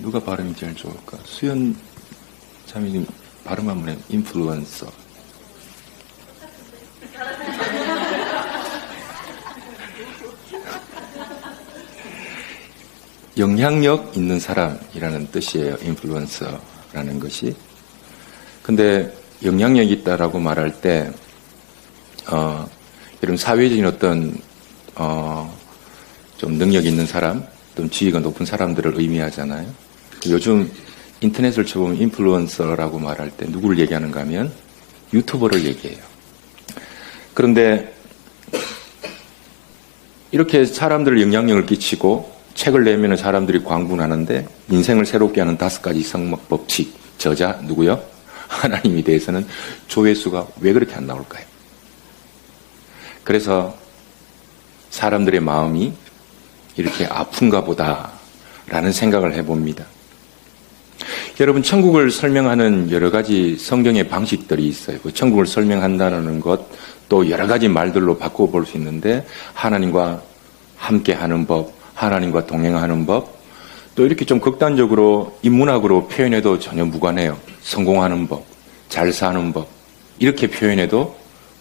누가 발음이 제일 좋을까? 수연 자매님 발음 한번 해. 인플루언서. 영향력 있는 사람이라는 뜻이에요. 인플루언서라는 것이. 근데 영향력 있다라고 말할 때 여러분 사회적인 어떤 좀 능력 있는 사람, 또는 지위가 높은 사람들을 의미하잖아요. 요즘 인터넷을 쳐보면 인플루언서라고 말할 때 누구를 얘기하는가 하면 유튜버를 얘기해요. 그런데 이렇게 사람들 영향력을 끼치고 책을 내면 사람들이 광분하는데 인생을 새롭게 하는 5가지 성막 법칙 저자 누구요? 하나님에 대해서는 조회수가 왜 그렇게 안 나올까요? 그래서 사람들의 마음이 이렇게 아픈가 보다라는 생각을 해봅니다. 여러분, 천국을 설명하는 여러 가지 성경의 방식들이 있어요. 그 천국을 설명한다는 것, 또 여러 가지 말들로 바꿔볼 수 있는데, 하나님과 함께하는 법, 하나님과 동행하는 법, 또 이렇게 좀 극단적으로 인문학으로 표현해도 전혀 무관해요. 성공하는 법, 잘 사는 법, 이렇게 표현해도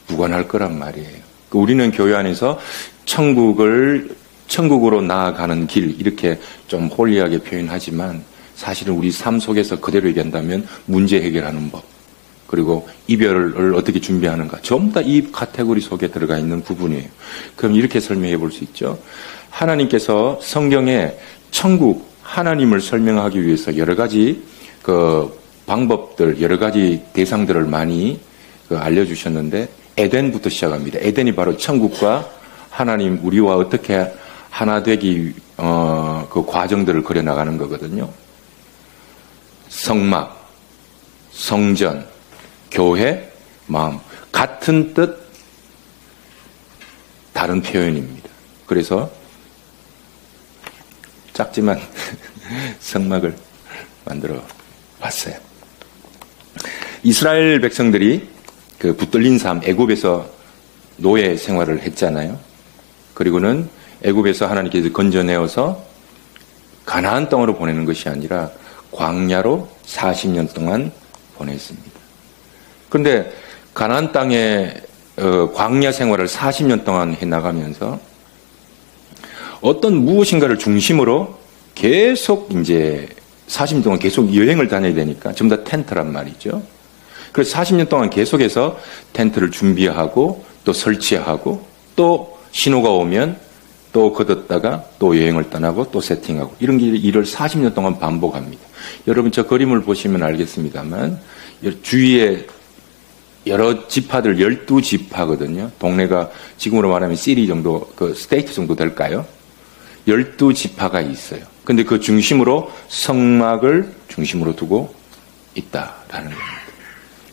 무관할 거란 말이에요. 우리는 교회 안에서 천국으로 나아가는 길, 이렇게 좀 홀리하게 표현하지만 사실은 우리 삶 속에서 그대로 얘기한다면 문제 해결하는 법, 그리고 이별을 어떻게 준비하는가, 전부 다 이 카테고리 속에 들어가 있는 부분이에요. 그럼 이렇게 설명해 볼 수 있죠. 하나님께서 성경에 천국, 하나님을 설명하기 위해서 여러 가지 그 방법들, 여러 가지 대상들을 많이 알려주셨는데, 에덴부터 시작합니다. 에덴이 바로 천국과 하나님, 우리와 어떻게 하나 되기, 그 과정들을 그려나가는 거거든요. 성막, 성전, 교회, 마음. 같은 뜻, 다른 표현입니다. 그래서 작지만 성막을 만들어 봤어요. 이스라엘 백성들이 그 붙들린 삶, 애굽에서 노예 생활을 했잖아요. 그리고는 애굽에서 하나님께서 건져내어서 가나안 땅으로 보내는 것이 아니라 광야로 40년 동안 보냈습니다. 그런데 가나안 땅에 광야 생활을 40년 동안 해나가면서 어떤 무엇인가를 중심으로 계속 이제 40년 동안 계속 여행을 다녀야 되니까 전부 다 텐트란 말이죠. 그래서 40년 동안 계속해서 텐트를 준비하고 또 설치하고 또 신호가 오면 또 걷었다가 또 여행을 떠나고 또 세팅하고 이런 일을 40년 동안 반복합니다. 여러분 저 그림을 보시면 알겠습니다만 주위에 여러 지파들 12지파거든요. 동네가 지금으로 말하면 시리 정도, 그 스테이트 정도 될까요? 12지파가 있어요. 근데 그 중심으로 성막을 중심으로 두고 있다라는 겁니다.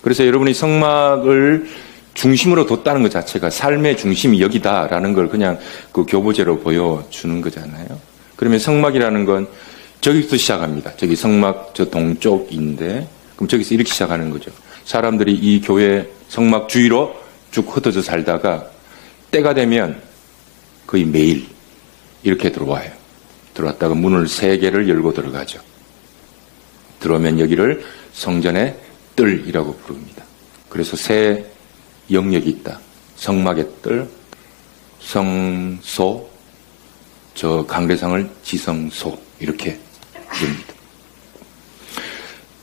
그래서 여러분이 성막을 중심으로 뒀다는 것 자체가 삶의 중심이 여기다라는 걸 그냥 그 교보제로 보여주는 거잖아요. 그러면 성막이라는 건 저기서 시작합니다. 저기 성막 저 동쪽인데 그럼 저기서 이렇게 시작하는 거죠. 사람들이 이 교회 성막 주위로 쭉 흩어져 살다가 때가 되면 거의 매일 이렇게 들어와요. 들어왔다가 문을 3개를 열고 들어가죠. 들어오면 여기를 성전의 뜰이라고 부릅니다. 그래서 세 영역이 있다. 성막의 뜰, 성소, 저 강대상을 지성소 이렇게 부릅니다.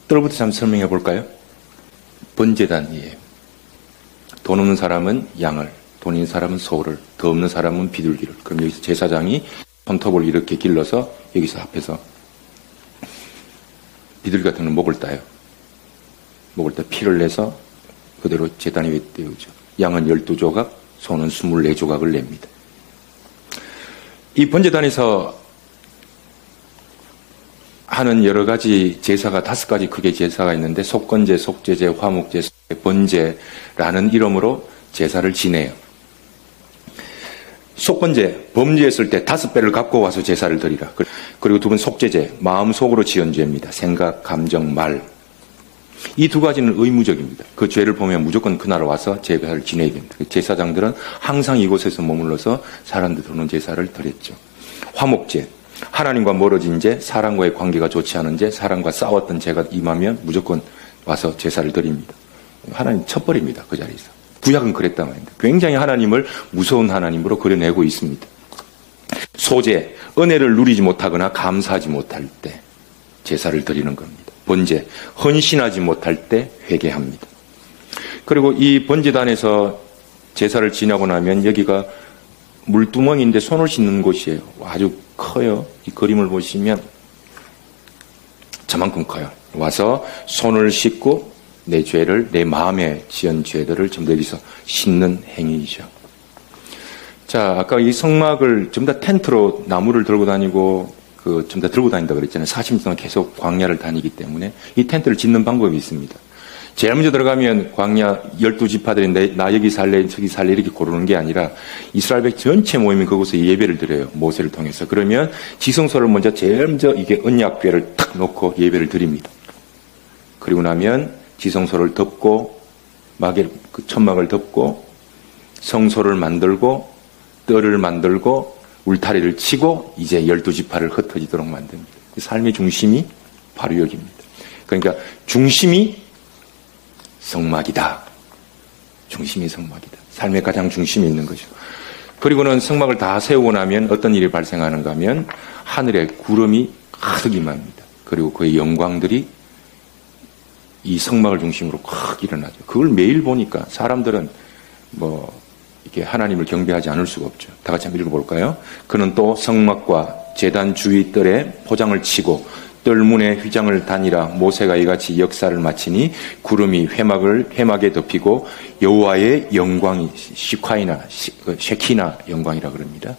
뜰부터 잠시 설명해 볼까요? 번제단이에요. 돈 없는 사람은 양을, 돈 있는 사람은 소를, 더 없는 사람은 비둘기를. 그럼 여기서 제사장이 손톱을 이렇게 길러서 여기서 앞에서 비둘기 같은 건 목을 따요. 목을 따 피를 내서 그대로 제단 위에 띄우죠. 양은 12조각, 소는 24조각을 냅니다. 이 번제단에서 하는 여러 가지 제사가 5가지 크게 제사가 있는데 속건제, 속제제, 화목제, 번제라는 이름으로 제사를 지내요. 속건제, 범죄했을 때 5배를 갖고 와서 제사를 드리라. 그리고 2번 속제제, 마음속으로 지은 죄입니다. 생각, 감정, 말. 이 2가지는 의무적입니다. 그 죄를 보면 무조건 그날 와서 제사를 지내야 됩니다. 제사장들은 항상 이곳에서 머물러서 사람들 들어오는 제사를 드렸죠. 화목제, 하나님과 멀어진 제, 사람과의 관계가 좋지 않은 제, 사람과 싸웠던 제가 임하면 무조건 와서 제사를 드립니다. 하나님 쳐버립니다. 그 자리에서. 구약은 그랬단 말입니다. 굉장히 하나님을 무서운 하나님으로 그려내고 있습니다. 소재, 은혜를 누리지 못하거나 감사하지 못할 때 제사를 드리는 겁니다. 번제, 헌신하지 못할 때 회개합니다. 그리고 이 번제단에서 제사를 지나고 나면 여기가 물두멍인데 손을 씻는 곳이에요. 아주 커요. 이 그림을 보시면 저만큼 커요. 와서 손을 씻고 내 죄를, 내 마음에 지은 죄들을 전부 다 여기서 씻는 행위이죠. 자, 아까 이 성막을 전부 다 텐트로 나무를 들고 다니고 전부 다 들고 다닌다고 그랬잖아요. 40년 동안 계속 광야를 다니기 때문에 이 텐트를 짓는 방법이 있습니다. 제일 먼저 들어가면 광야 12지파들이 나 여기 살래 저기 살래 이렇게 고르는 게 아니라 이스라엘 백 전체 모임이 그곳에 예배를 드려요. 모세를 통해서. 그러면 지성소를 먼저 제일 먼저 이게 언약궤를 탁 놓고 예배를 드립니다. 그리고 나면 지성소를 덮고 천막을 덮고 성소를 만들고 뜰을 만들고 울타리를 치고 이제 12지파를 흩어지도록 만듭니다. 삶의 중심이 바로 여기입니다. 그러니까 중심이 성막이다. 중심이 성막이다. 삶의 가장 중심이 있는 거죠. 그리고는 성막을 다 세우고 나면 어떤 일이 발생하는가 하면 하늘에 구름이 가득 임합니다. 그리고 그의 영광들이 이 성막을 중심으로 확 일어나죠. 그걸 매일 보니까 사람들은 이렇게 하나님을 경배하지 않을 수가 없죠. 다 같이 한번 읽어볼까요? 그는 또 성막과 제단 주위 뜰에 포장을 치고 뜰문에 휘장을 다니라. 모세가 이같이 역사를 마치니 구름이 회막에 덮이고 여호와의 영광이 쉐키나 영광이라 그럽니다.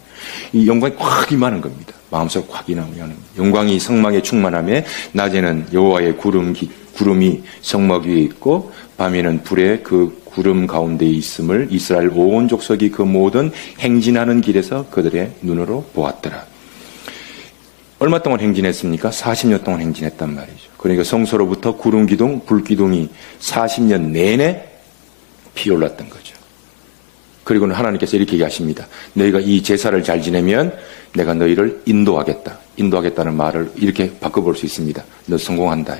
이 영광이 확 임하는 겁니다. 마음속 확 임하는 영광이 성막에 충만하며 낮에는 여호와의 구름이 성막 위에 있고 밤에는 불에 그 구름 가운데 있음을 이스라엘 온 족속이 그 모든 행진하는 길에서 그들의 눈으로 보았더라. 얼마 동안 행진했습니까? 40년 동안 행진했단 말이죠. 그러니까 성소로부터 구름 기둥, 불 기둥이 40년 내내 피어올랐던 거죠. 그리고는 하나님께서 이렇게 얘기하십니다. 너희가 이 제사를 잘 지내면 내가 너희를 인도하겠다. 인도하겠다는 말을 이렇게 바꿔볼 수 있습니다. 너 성공한다.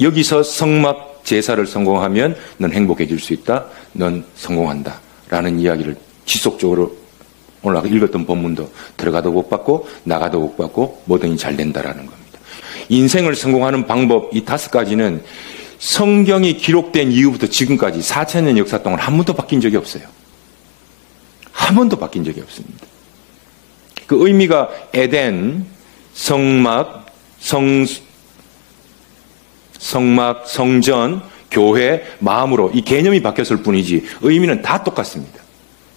여기서 성막 제사를 성공하면 넌 행복해질 수 있다. 넌 성공한다. 라는 이야기를 지속적으로 오늘 아까 읽었던 본문도 들어가도 복 받고 나가도 복 받고 뭐든지 잘 된다라는 겁니다. 인생을 성공하는 방법 이 5가지는 성경이 기록된 이후부터 지금까지 4,000년 역사 동안 한 번도 바뀐 적이 없어요. 한 번도 바뀐 적이 없습니다. 그 의미가 에덴, 성막, 성전, 교회, 마음으로 이 개념이 바뀌었을 뿐이지 의미는 다 똑같습니다.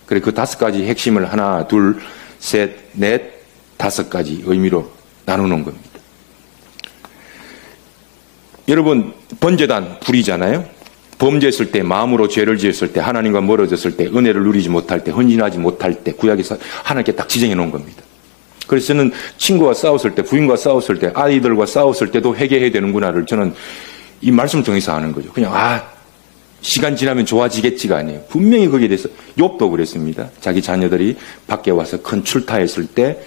그래서 그 5가지 핵심을 하나, 둘, 셋, 넷, 5가지 의미로 나누는 겁니다. 여러분, 번제단 불이잖아요. 범죄했을 때, 마음으로 죄를 지었을 때, 하나님과 멀어졌을 때, 은혜를 누리지 못할 때, 헌신하지 못할 때, 구약에서 하나님께 딱 지정해 놓은 겁니다. 그래서 저는 친구와 싸웠을 때, 부인과 싸웠을 때, 아이들과 싸웠을 때도 회개해야 되는구나를 저는 이 말씀을 통해서 아는 거죠. 그냥, 시간 지나면 좋아지겠지가 아니에요. 분명히 거기에 대해서 욥도 그랬습니다. 자기 자녀들이 밖에 와서 큰 출타했을 때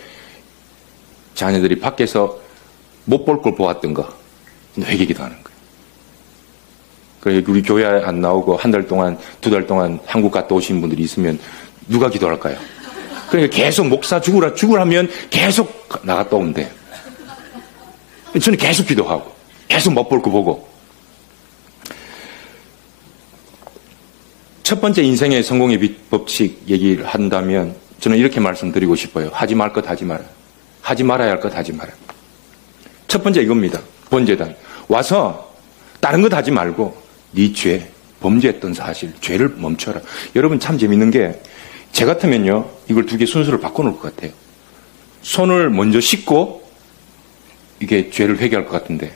자녀들이 밖에서 못 볼 걸 보았던 거 회개기도 하는 거예요. 그러니까 우리 교회 안 나오고 한 달 동안, 2달 동안 한국 갔다 오신 분들이 있으면 누가 기도할까요? 그러니까 계속 목사 죽으라면 계속 나갔다 오면 돼요. 저는 계속 기도하고 계속 못 볼 거 보고. 첫 번째 인생의 성공의 법칙 얘기를 한다면 저는 이렇게 말씀드리고 싶어요. 하지 말 것 하지 마라. 하지 말아야 할 것 하지 마라. 첫 번째 이겁니다. 번제단. 와서 다른 것 하지 말고 네 죄, 범죄했던 사실, 죄를 멈춰라. 여러분 참 재밌는 게 제 같으면요. 이걸 2개 순서를 바꿔놓을 것 같아요. 손을 먼저 씻고 이게 죄를 회개할 것 같은데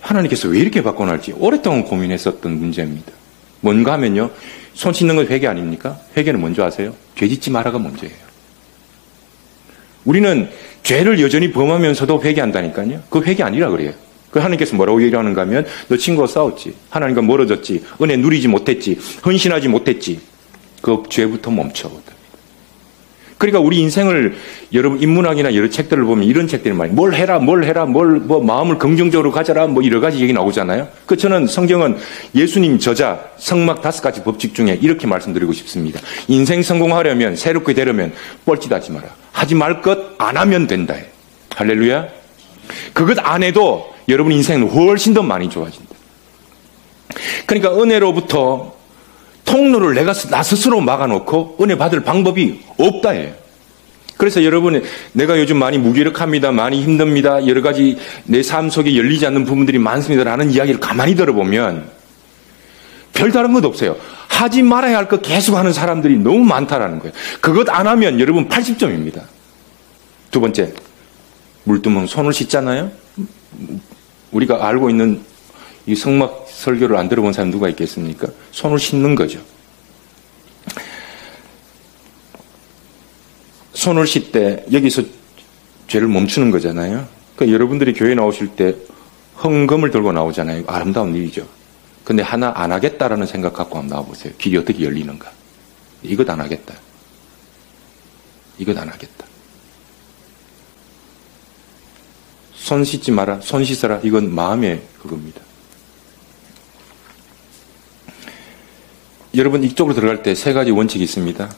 하나님께서 왜 이렇게 바꿔놓을지 오랫동안 고민했었던 문제입니다. 뭔가 하면요. 손 씻는 건 회개 아닙니까? 회개는 먼저 하세요. 죄 짓지 마라가 먼저예요. 우리는 죄를 여전히 범하면서도 회개한다니까요. 그거 회개 아니라 그래요. 그 하나님께서 뭐라고 얘기하는가 하면 너 친구와 싸웠지. 하나님과 멀어졌지. 은혜 누리지 못했지. 헌신하지 못했지. 그 죄부터 멈춰보다. 그러니까 우리 인생을 여러분 인문학이나 여러 책들을 보면 이런 책들이 많이 뭘 해라, 뭐 마음을 긍정적으로 가져라, 뭐 여러 가지 얘기 나오잖아요. 그 저는 성경은 예수님 저자 성막 5가지 법칙 중에 이렇게 말씀드리고 싶습니다. 인생 성공하려면 새롭게 되려면 뻘짓하지 마라. 하지 말 것 안 하면 된다. 할렐루야. 그것 안 해도 여러분 인생은 훨씬 더 많이 좋아진다. 그러니까 은혜로부터 통로를 나 스스로 막아놓고 은혜 받을 방법이 없다 해요. 그래서 여러분, 내가 요즘 많이 무기력합니다. 많이 힘듭니다. 여러 가지 내 삶 속에 열리지 않는 부분들이 많습니다. 라는 이야기를 가만히 들어보면 별다른 것 없어요. 하지 말아야 할 거 계속 하는 사람들이 너무 많다라는 거예요. 그것 안 하면 여러분 80점입니다. 두 번째, 물두멍 손을 씻잖아요. 우리가 알고 있는 이 성막 설교를 안 들어본 사람 누가 있겠습니까? 손을 씻는 거죠. 손을 씻을 때 여기서 죄를 멈추는 거잖아요. 그러니까 여러분들이 교회 나오실 때 헌금을 들고 나오잖아요. 아름다운 일이죠. 근데 하나 안 하겠다라는 생각 갖고 한번 나와보세요. 길이 어떻게 열리는가. 이것 안 하겠다. 이것 안 하겠다. 손 씻지 마라. 손 씻어라. 이건 마음의 그겁니다. 여러분 이쪽으로 들어갈 때 3가지 원칙이 있습니다.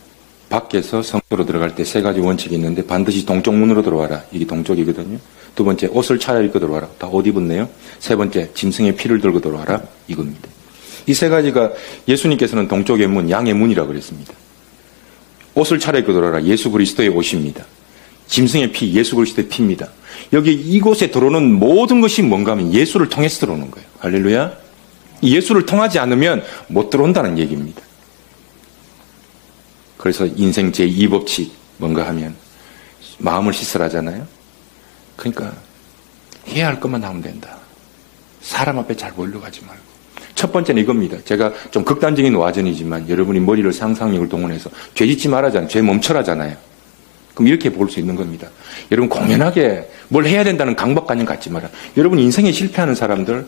밖에서 성소로 들어갈 때 3가지 원칙이 있는데 반드시 동쪽 문으로 들어와라. 이게 동쪽이거든요. 두 번째, 옷을 차려입고 들어와라. 다 옷 입었네요. 세 번째, 짐승의 피를 들고 들어와라. 이겁니다. 이 3가지가 예수님께서는 동쪽의 문, 양의 문이라고 그랬습니다. 옷을 차려입고 들어와라. 예수 그리스도의 옷입니다. 짐승의 피, 예수 그리스도의 피입니다. 여기 이곳에 들어오는 모든 것이 뭔가 하면 예수를 통해서 들어오는 거예요. 할렐루야. 예수를 통하지 않으면 못 들어온다는 얘기입니다. 그래서 인생 제2법칙 뭔가 하면 마음을 씻으라잖아요. 그러니까 해야 할 것만 하면 된다. 사람 앞에 잘 보이려고 하지 말고. 첫 번째는 이겁니다. 제가 좀 극단적인 와전이지만 여러분이 머리를 상상력을 동원해서 죄 짓지 말라잖아요. 죄 멈춰라잖아요. 그럼 이렇게 볼 수 있는 겁니다. 여러분 공연하게 뭘 해야 된다는 강박관념 갖지 마라. 여러분 인생에 실패하는 사람들,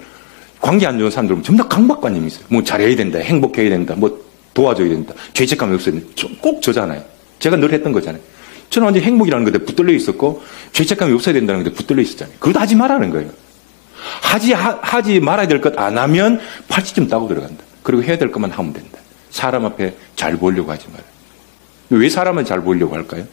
관계 안 좋은 사람들은 전부 다 강박관념이 있어요. 뭐 잘해야 된다, 행복해야 된다, 뭐 도와줘야 된다, 죄책감이 없어야 된다. 꼭 저잖아요. 제가 늘 했던 거잖아요. 저는 완전 행복이라는 것에 붙들려 있었고 죄책감이 없어야 된다는 것에 붙들려 있었잖아요. 그것도 하지 말라는 거예요. 하지 말아야 될 것 안 하면 80점 따고 들어간다. 그리고 해야 될 것만 하면 된다. 사람 앞에 잘 보이려고 하지 마라. 왜 사람은 잘 보이려고 할까요?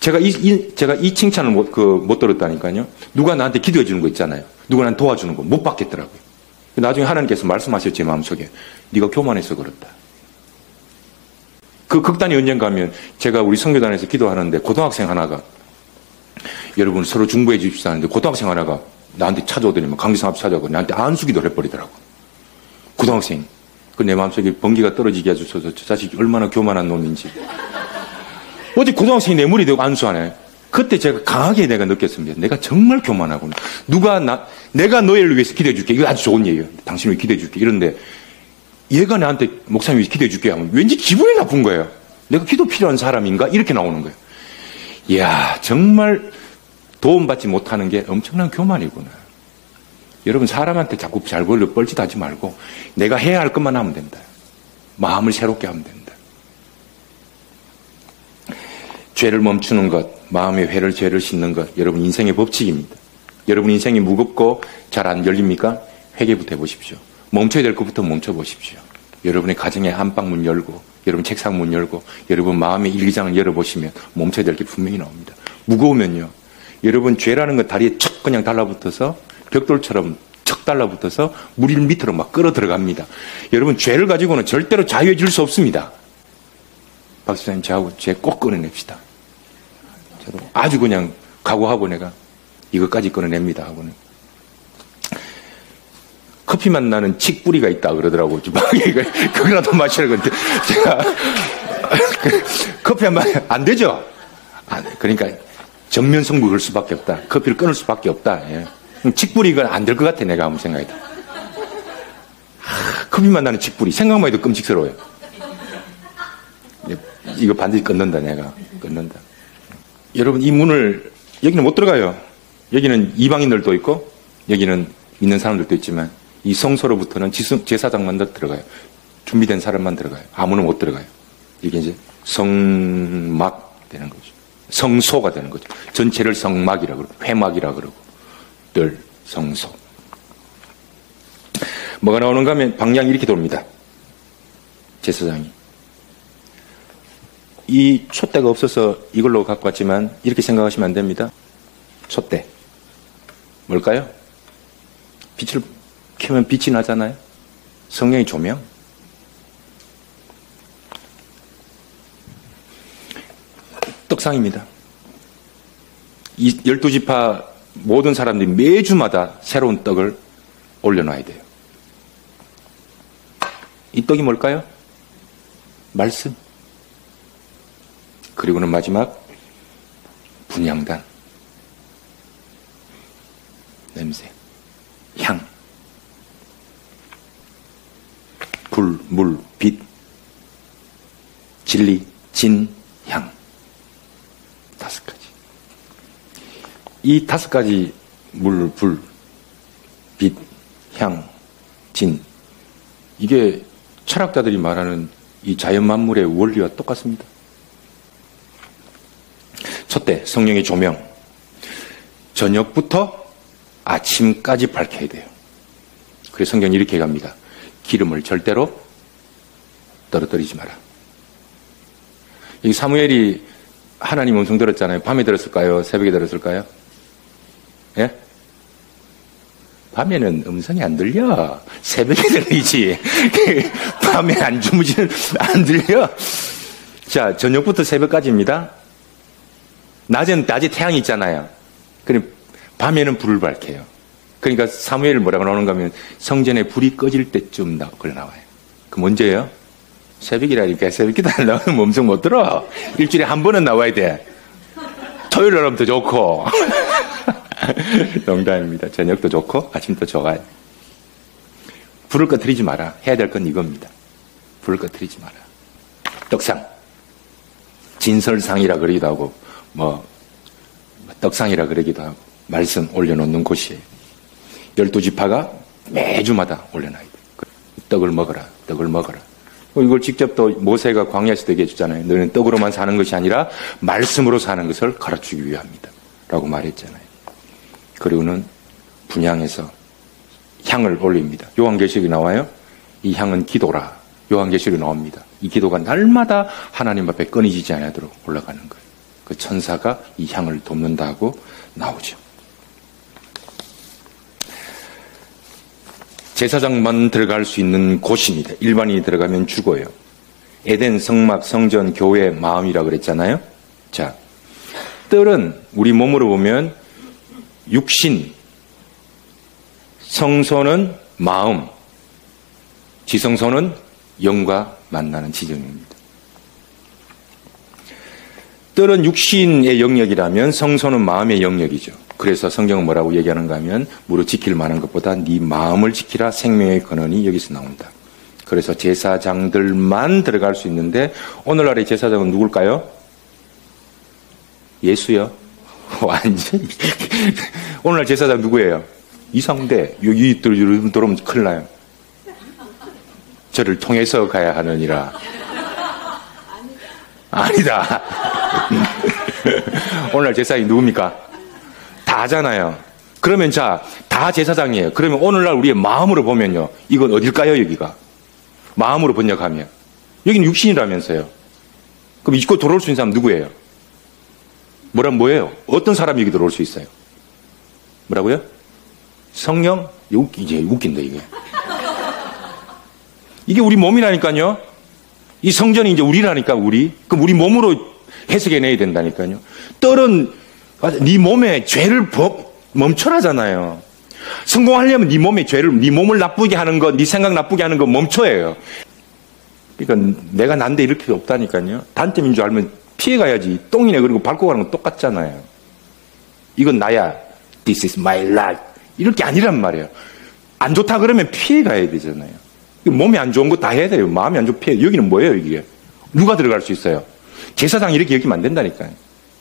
제가 이 칭찬을 못 들었다니까요. 누가 나한테 기도해 주는 거 있잖아요. 누가 나한테 도와주는 거 못 받겠더라고요. 나중에 하나님께서 말씀하셨죠. 제 마음속에. 네가 교만해서 그렇다. 그 극단이 언젠가 하면 제가 우리 선교단에서 기도하는데 고등학생 하나가 여러분 서로 중보해 주십시오 하는데 고등학생 하나가 나한테 찾아오더니 강기상 앞에 찾아오고 나한테 안수기도를 해버리더라고. 고등학생. 그 내 마음속에 번개가 떨어지게 해줘서 저 자식이 얼마나 교만한 놈인지. 어디 고등학생이 내 머리 대고 안수하네. 그때 제가 강하게 내가 느꼈습니다. 내가 정말 교만하구나. 내가 너희를 위해서 기도해 줄게. 이거 아주 좋은 얘기예요. 당신을 위해 기도해 줄게. 이런데 얘가 나한테 목사님 위해서 기도해 줄게 하면 왠지 기분이 나쁜 거예요. 내가 기도 필요한 사람인가? 이렇게 나오는 거예요. 이야, 정말 도움받지 못하는 게 엄청난 교만이구나. 여러분 사람한테 자꾸 잘 보이려고 뻘짓하지 말고 내가 해야 할 것만 하면 된다. 마음을 새롭게 하면 된다. 죄를 멈추는 것, 마음의 죄를 씻는 것, 여러분 인생의 법칙입니다. 여러분 인생이 무겁고 잘 안 열립니까? 회개부터 해보십시오. 멈춰야 될 것부터 멈춰보십시오. 여러분의 가정의 안방문 열고, 여러분 책상 문 열고, 여러분 마음의 일기장을 열어보시면 멈춰야 될 게 분명히 나옵니다. 무거우면요. 여러분 죄라는 것 다리에 척 그냥 달라붙어서 벽돌처럼 척 달라붙어서 물 밑으로 막 끌어 들어갑니다. 여러분 죄를 가지고는 절대로 자유해질 수 없습니다. 박수사님 저하고 죄 꼭 끊어냅시다. 저도 아주 그냥 각오하고 내가 이것까지 끊어냅니다 하고는. 커피만 나는 칡뿌리가 있다 그러더라고요. 그거라도 마시라고 했는데 제가 커피 한 번 안 되죠? 그러니까 정면 승부 걸 수밖에 없다. 커피를 끊을 수밖에 없다. 예. 칡뿌리가 안 될 것 같아 내가 아무 생각이다. 커피만 나는 칡뿌리 생각만 해도 끔찍스러워요. 이거 반드시 끊는다 내가 끊는다. 여러분 이 문을 여기는 못 들어가요. 여기는 이방인들도 있고 여기는 믿는 사람들도 있지만 이 성소로부터는 제사장만 들어가요. 준비된 사람만 들어가요. 아무는 못 들어가요. 이게 이제 성막 되는 거죠. 성소가 되는 거죠. 전체를 성막이라 그러고 회막이라 그러고 뜰 성소. 뭐가 나오는가 하면 방향이 이렇게 돕니다. 제사장이. 이 촛대가 없어서 이걸로 갖고 왔지만 이렇게 생각하시면 안 됩니다. 촛대. 뭘까요? 빛을 켜면 빛이 나잖아요. 성령의 조명. 떡상입니다. 이 12지파 모든 사람들이 매주마다 새로운 떡을 올려놔야 돼요. 이 떡이 뭘까요? 말씀. 그리고는 마지막 분향단. 냄새. 향. 불, 물, 빛. 진리, 진, 향. 5가지. 이 5가지 물, 불, 빛, 향, 진. 이게 철학자들이 말하는 이 자연 만물의 원리와 똑같습니다. 촛대, 성령의 조명. 저녁부터 아침까지 밝혀야 돼요. 그래서 성경이 이렇게 갑니다. 기름을 절대로 떨어뜨리지 마라. 이 사무엘이 하나님 음성 들었잖아요. 밤에 들었을까요? 새벽에 들었을까요? 예? 밤에는 음성이 안 들려. 새벽에 들리지. 밤에 안 주무시는, 안 들려. 자, 저녁부터 새벽까지입니다. 낮에 태양이 있잖아요. 그럼 밤에는 불을 밝혀요. 그러니까 사무엘을 뭐라고 나오는가 하면 성전에 불이 꺼질 때쯤 그래 나와요. 그럼 언제예요? 새벽이라니까. 새벽기도 안 나오면 음성 못 들어. 일주일에 한 번은 나와야 돼. 토요일 날 하면 더 좋고. 농담입니다. 저녁도 좋고 아침도 좋아요. 불을 꺼뜨리지 마라. 해야 될 건 이겁니다. 불을 꺼뜨리지 마라. 떡상. 진설상이라 그러기도 하고 떡상이라 그러기도 하고 말씀 올려놓는 곳이에요. 12지파가 매주마다 올려놔야 돼요. 떡을 먹어라. 떡을 먹어라. 이걸 직접 또 모세가 광야에서 얘기해 주잖아요. 너는 떡으로만 사는 것이 아니라 말씀으로 사는 것을 가르치기 위함이다. 라고 말했잖아요. 그리고는 분향해서 향을 올립니다. 요한계시록이 나와요. 이 향은 기도라. 요한계시록이 나옵니다. 이 기도가 날마다 하나님 앞에 끊이지 않도록 올라가는 거예요. 그 천사가 이 향을 돕는다고 나오죠. 제사장만 들어갈 수 있는 곳입니다. 일반인이 들어가면 죽어요. 에덴, 성막, 성전, 교회, 마음이라 그랬잖아요. 자, 뜰은 우리 몸으로 보면 육신, 성소는 마음, 지성소는 영과 만나는 지점입니다. 뜰은 육신의 영역이라면 성소는 마음의 영역이죠. 그래서 성경은 뭐라고 얘기하는가 하면 무릇 지킬 만한 것보다 네 마음을 지키라 생명의 근원이 여기서 나온다. 그래서 제사장들만 들어갈 수 있는데 오늘날의 제사장은 누굴까요? 예수요. 완전히. 오늘날 제사장 누구예요? 이상대. 여기 들어오면 큰일 나요. 저를 통해서 가야 하느니라. 아니다. 오늘날 제사장이 누굽니까? 다 하잖아요. 그러면 자, 다 제사장이에요. 그러면 오늘날 우리의 마음으로 보면요. 이건 어딜까요, 여기가? 마음으로 번역하면. 여기는 육신이라면서요. 그럼 이거 들어올 수 있는 사람 누구예요? 뭐예요? 어떤 사람이 여기 들어올 수 있어요? 뭐라고요? 성령? 이제 웃긴다, 이게. 이게 우리 몸이라니까요. 이 성전이 이제 우리라니까, 우리. 그럼 우리 몸으로 해석해내야 된다니까요. 뜰은 네 몸에 죄를 멈춰라잖아요. 성공하려면 네 몸에 죄를, 네 몸을 나쁘게 하는 것, 네 생각 나쁘게 하는 거 멈춰야. 그러니까 내가 난데 이렇게 없다니까요. 단점인 줄 알면 피해가야지. 똥이네 그리고 밟고 가는 건 똑같잖아요. 이건 나야. This is my life. 이렇게 아니란 말이에요. 안 좋다 그러면 피해가야 되잖아요. 몸이 안 좋은 거 다 해야 돼요. 마음이 안 좋고 피해. 여기는 뭐예요, 이게? 누가 들어갈 수 있어요? 제사장 이렇게 여기면 안 된다니까요.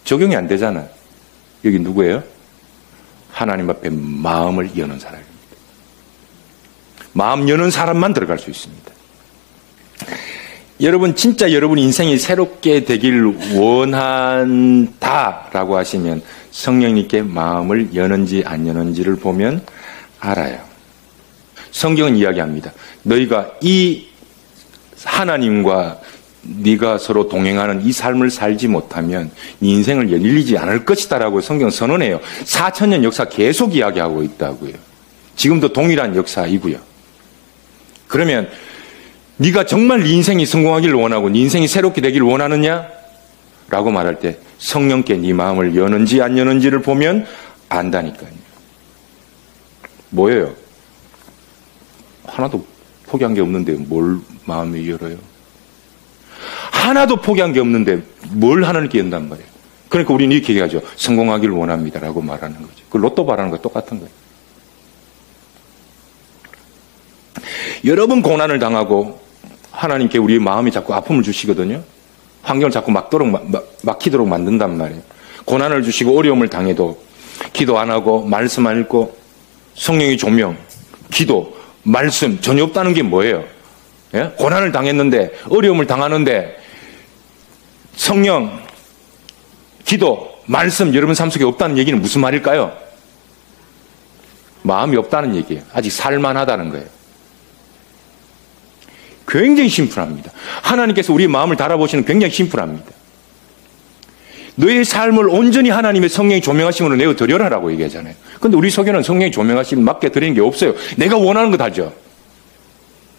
적용이 안 되잖아요. 여기 누구예요? 하나님 앞에 마음을 여는 사람입니다. 마음 여는 사람만 들어갈 수 있습니다. 여러분 진짜 여러분 인생이 새롭게 되길 원한다라고 하시면 성령님께 마음을 여는지 안 여는지를 보면 알아요. 성경은 이야기합니다. 너희가 이 하나님과 네가 서로 동행하는 이 삶을 살지 못하면 네 인생을 열리지 않을 것이다라고 성경 선언해요. 4000년 역사 계속 이야기하고 있다고요. 지금도 동일한 역사이고요. 그러면 네가 정말 네 인생이 성공하기를 원하고 네 인생이 새롭게 되기를 원하느냐? 라고 말할 때 성령께 네 마음을 여는지 안 여는지를 보면 안다니까요. 뭐예요? 하나도 포기한 게 없는데 뭘 마음을 열어요? 하나도 포기한 게 없는데 뭘 하나님께 연단 말이에요. 그러니까 우리는 이렇게 얘기하죠. 성공하기를 원합니다라고 말하는 거죠. 그 로또 바라는 거 똑같은 거예요. 여러 번 고난을 당하고 하나님께 우리의 마음이 자꾸 아픔을 주시거든요. 환경을 자꾸 막히도록 만든단 말이에요. 고난을 주시고 어려움을 당해도 기도 안 하고 말씀 안 읽고 성령의 조명, 기도, 말씀 전혀 없다는 게 뭐예요? 예? 고난을 당했는데 어려움을 당하는데 성령, 기도, 말씀 여러분 삶 속에 없다는 얘기는 무슨 말일까요? 마음이 없다는 얘기예요. 아직 살만하다는 거예요. 굉장히 심플합니다. 하나님께서 우리의 마음을 달아보시는 굉장히 심플합니다. 너의 삶을 온전히 하나님의 성령이 조명하심으로 내어드려라라고 얘기하잖아요. 그런데 우리 속에는 성령이 조명하심을 맡게 드리는 게 없어요. 내가 원하는 거 하죠.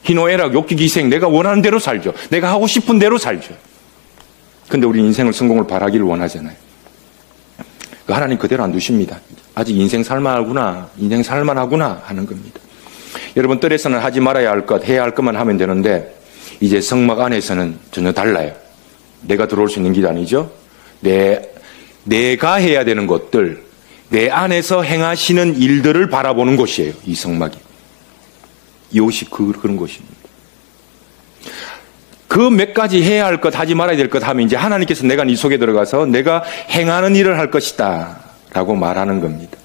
희노애락, 욕기, 기생, 내가 원하는 대로 살죠. 내가 하고 싶은 대로 살죠. 그런데 우리 인생을 성공을 바라기를 원하잖아요. 하나님 그대로 안 두십니다. 아직 인생 살만하구나, 인생 살만하구나 하는 겁니다. 여러분 뜰에서는 하지 말아야 할 것, 해야 할 것만 하면 되는데 이제 성막 안에서는 전혀 달라요. 내가 들어올 수 있는 길이 아니죠. 내가 해야 되는 것들, 내 안에서 행하시는 일들을 바라보는 곳이에요. 이 성막이. 이곳이 그런 곳입니다. 그 몇 가지 해야 할 것, 하지 말아야 될 것 하면 이제 하나님께서 내가 네 속에 들어가서 내가 행하는 일을 할 것이다 라고 말하는 겁니다.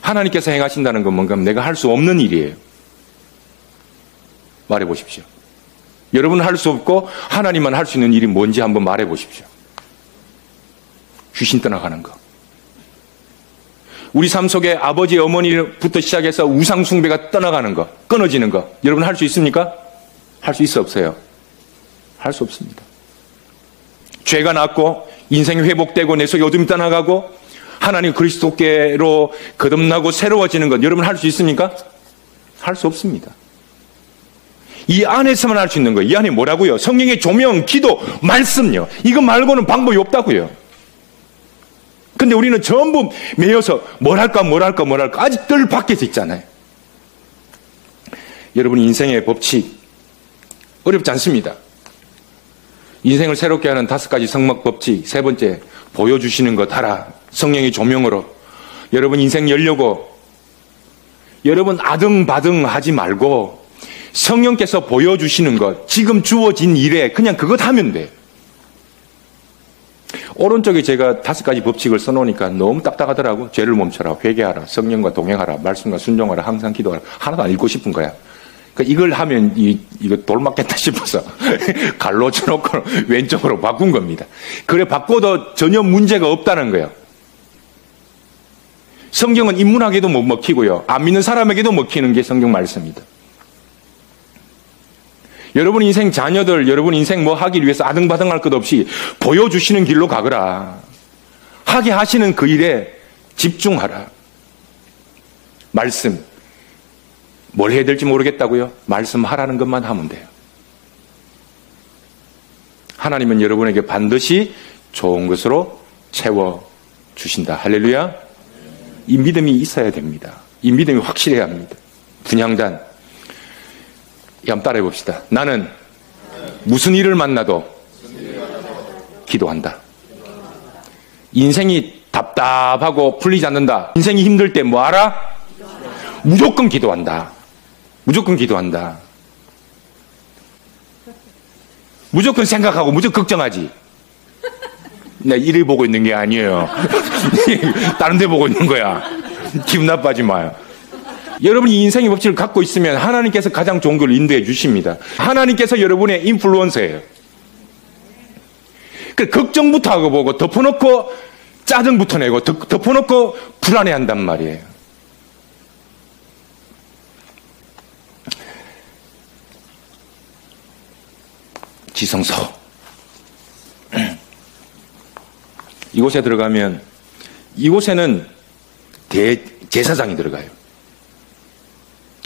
하나님께서 행하신다는 건 뭔가 내가 할 수 없는 일이에요. 말해보십시오. 여러분은 할 수 없고 하나님만 할 수 있는 일이 뭔지 한번 말해보십시오. 귀신 떠나가는 거. 우리 삶 속에 아버지, 어머니부터 시작해서 우상 숭배가 떠나가는 거, 끊어지는 거. 여러분 할 수 있습니까? 할 수 있어 없어요? 할 수 없습니다. 죄가 났고 인생이 회복되고 내 속에 어둠이 떠나가고 하나님 그리스도께로 거듭나고 새로워지는 것. 여러분 할 수 있습니까? 할 수 없습니다. 이 안에서만 할 수 있는 거예요. 이 안에 뭐라고요? 성령의 조명, 기도, 말씀요. 이거 말고는 방법이 없다고요. 근데 우리는 전부 매여서 뭘 할까 아직 뜰 밖에서 있잖아요. 여러분 인생의 법칙 어렵지 않습니다. 인생을 새롭게 하는 5가지 성막 법칙. 3번째, 보여주시는 것 하라. 성령의 조명으로. 여러분 인생 열려고 여러분 아등바등 하지 말고 성령께서 보여주시는 것, 지금 주어진 일에 그냥 그것 하면 돼요. 오른쪽에 제가 5가지 법칙을 써놓으니까 너무 딱딱하더라고. 죄를 멈춰라, 회개하라, 성령과 동행하라, 말씀과 순종하라, 항상 기도하라. 하나도 안 읽고 싶은 거야. 그러니까 이걸 하면 이거 돌 맞겠다 싶어서 갈로 쳐놓고 왼쪽으로 바꾼 겁니다. 그래 바꿔도 전혀 문제가 없다는 거예요. 성경은 인문학에도 못 먹히고요. 안 믿는 사람에게도 먹히는 게 성경 말씀입니다. 여러분 인생 자녀들, 여러분 인생 뭐 하기 위해서 아등바등할 것 없이 보여주시는 길로 가거라. 하게 하시는 그 일에 집중하라. 말씀. 뭘 해야 될지 모르겠다고요? 말씀하라는 것만 하면 돼요. 하나님은 여러분에게 반드시 좋은 것으로 채워주신다. 할렐루야. 이 믿음이 있어야 됩니다. 이 믿음이 확실해야 합니다. 분향단. 한번 따라해 봅시다. 나는 무슨 일을 만나도 기도한다. 인생이 답답하고 풀리지 않는다. 인생이 힘들 때 뭐 하라? 무조건 기도한다. 무조건 기도한다. 무조건 생각하고 무조건 걱정하지. 나 이를 보고 있는 게 아니에요. 다른 데 보고 있는 거야. 기분 나빠하지 마요. 여러분이 인생의 법칙을 갖고 있으면 하나님께서 가장 좋은 걸 인도해 주십니다. 하나님께서 여러분의 인플루언서예요. 그 걱정부터 하고 보고 덮어놓고 짜증부터 내고 덮어놓고 불안해한단 말이에요. 지성소. 이곳에 들어가면 이곳에는 대제사장이 들어가요.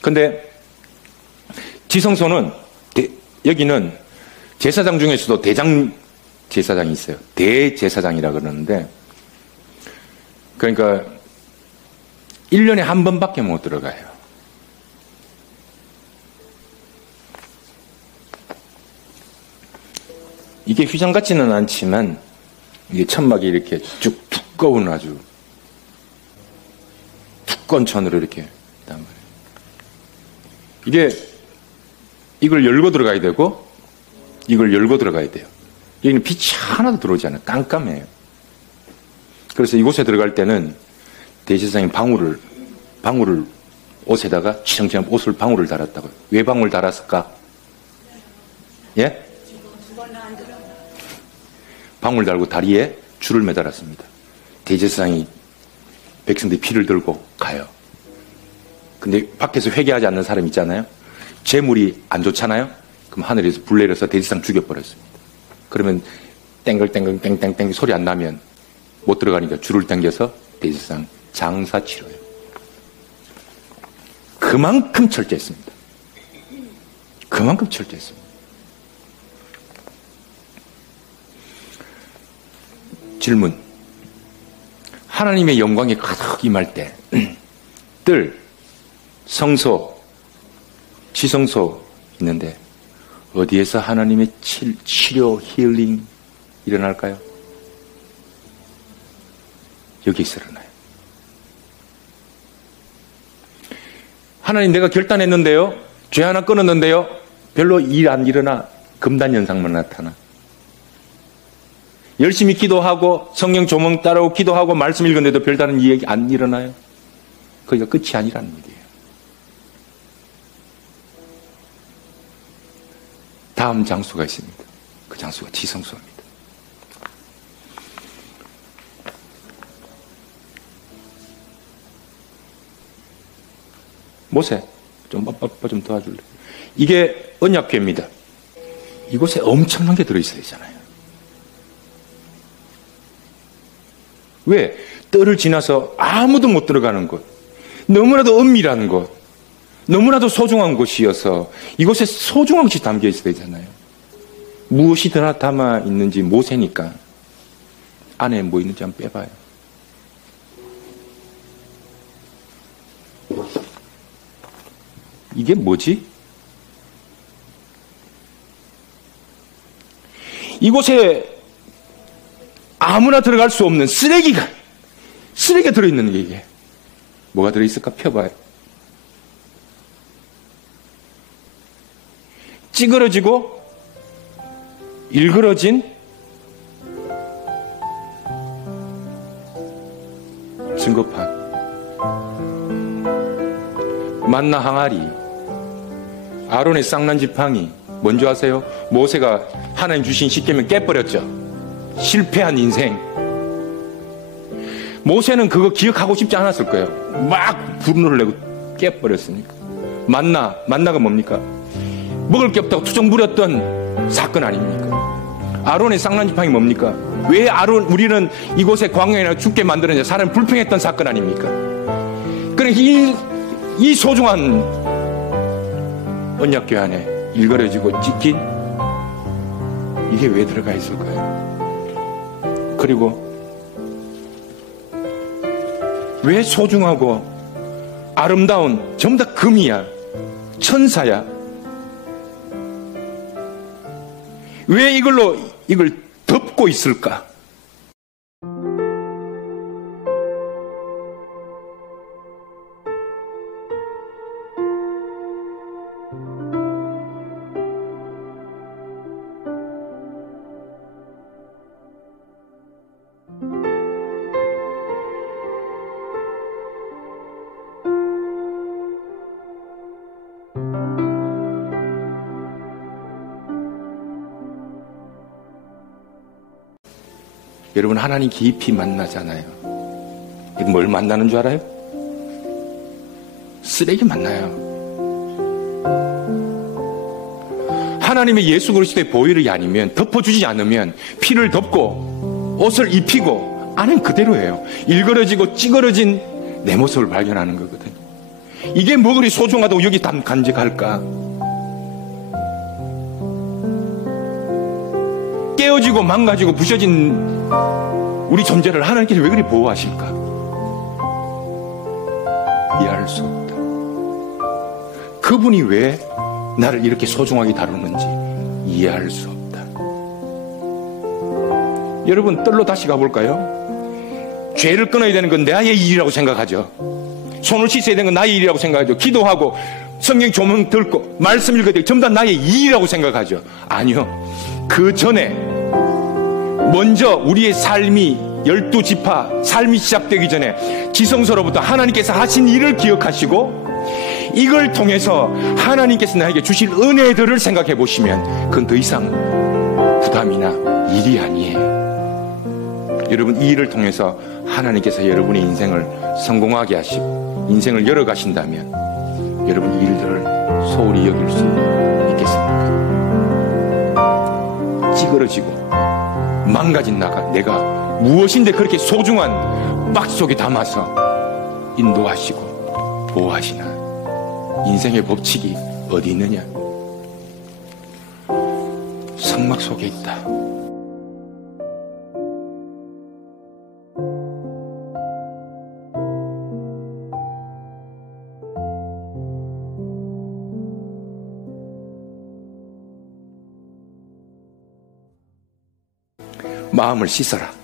근데 지성소는 여기는 제사장 중에서도 대장 제사장이 있어요. 대제사장이라 그러는데 그러니까 1년에 한 번밖에 못 들어가요. 이게 휘장 같지는 않지만 이게 천막이 이렇게 쭉 두꺼운 아주 두꺼운 천으로 이렇게 있단 말이에요. 이걸 열고 들어가야 되고 이걸 열고 들어가야 돼요. 여기는 빛이 하나도 들어오지 않아요. 깜깜해요. 그래서 이곳에 들어갈 때는 대제사장이 방울을 옷에다가 치렁치렁 옷을 방울을 달았다고요. 왜 방울 달았을까? 예? 방울 달고 다리에 줄을 매달았습니다. 대제사장이 백성들이 피를 들고 가요. 근데 밖에서 회개하지 않는 사람 있잖아요. 재물이 안 좋잖아요. 그럼 하늘에서 불 내려서 대제사장 죽여버렸습니다. 그러면 땡글땡글 땡땡땡 소리 안 나면 못 들어가니까 줄을 당겨서 대제사장 장사 치러요. 그만큼 철저했습니다. 그만큼 철저했습니다. 질문. 하나님의 영광이 가득 임할 때 뜰, 성소, 지성소 있는데 어디에서 하나님의 치료, 힐링 일어날까요? 여기서 일어나요. 하나님 내가 결단했는데요. 죄 하나 끊었는데요. 별로 일 안 일어나. 금단 현상만 나타나. 열심히 기도하고 성령 조명 따르고 기도하고 말씀 읽었는데도 별다른 일이 안 일어나요. 거기가 끝이 아니라는 얘기예요. 다음 장소가 있습니다. 그 장소가 지성소입니다. 모세 좀 도와줄래? 이게 언약궤입니다. 이곳에 엄청난 게 들어있어야 되잖아요. 왜? 뜰을 지나서 아무도 못 들어가는 곳, 너무나도 은밀한 곳, 너무나도 소중한 곳이어서 이곳에 소중한 것이 담겨 있어야 되잖아요. 무엇이 담아 있는지 모세니까 안에 뭐 있는지 한번 빼봐요. 이게 뭐지? 이곳에 아무나 들어갈 수 없는 쓰레기가 들어있는 게 이게 뭐가 들어있을까? 펴봐요. 찌그러지고 일그러진 증거판, 만나 항아리, 아론의 쌍난 지팡이. 뭔지 아세요? 모세가 하나님 주신 십계명 깨버렸죠. 실패한 인생. 모세는 그거 기억하고 싶지 않았을 거예요. 막 분노를 내고 깨버렸으니까. 만나가 뭡니까? 먹을 게 없다고 투정 부렸던 사건 아닙니까? 아론의 쌍난 지팡이 뭡니까? 왜 우리는 이곳에 광야에 죽게 만들었냐? 사람이 불평했던 사건 아닙니까? 그러니까 이 소중한 언약궤 안에 일그러지고 찢긴 이게 왜 들어가 있을까요? 그리고 왜 소중하고 아름다운 전부 다 금이야, 천사야, 왜 이걸 덮고 있을까? 여러분, 하나님 깊이 만나잖아요. 뭘 만나는 줄 알아요? 쓰레기 만나요. 하나님의 예수 그리스도의 보혈이 아니면, 덮어주지 않으면 피를 덮고 옷을 입히고 안은 그대로예요. 일그러지고 찌그러진 내 모습을 발견하는 거거든요. 이게 뭐 그리 소중하다고 여기 간직할까? 깨어지고 망가지고 부셔진 우리 존재를 하나님께서 왜 그리 보호하실까? 이해할 수 없다. 그분이 왜 나를 이렇게 소중하게 다루는지 이해할 수 없다. 여러분, 뜰로 다시 가볼까요? 죄를 끊어야 되는 건 나의 일이라고 생각하죠. 손을 씻어야 되는 건 나의 일이라고 생각하죠. 기도하고 성경 조명 듣고 말씀 읽어야 되고 전부 다 나의 일이라고 생각하죠. 아니요. 그 전에 먼저 우리의 삶이 12지파 삶이 시작되기 전에 지성소로부터 하나님께서 하신 일을 기억하시고 이걸 통해서 하나님께서 나에게 주실 은혜들을 생각해 보시면 그건 더 이상 부담이나 일이 아니에요. 여러분, 이 일을 통해서 하나님께서 여러분의 인생을 성공하게 하시고 인생을 열어가신다면 여러분 이 일들을 소홀히 여길 수 있겠습니까? 찌그러지고 망가진 내가 무엇인데 그렇게 소중한 박스 속에 담아서 인도하시고 보호하시나? 인생의 법칙이 어디 있느냐? 성막 속에 있다. 마음을 씻어라.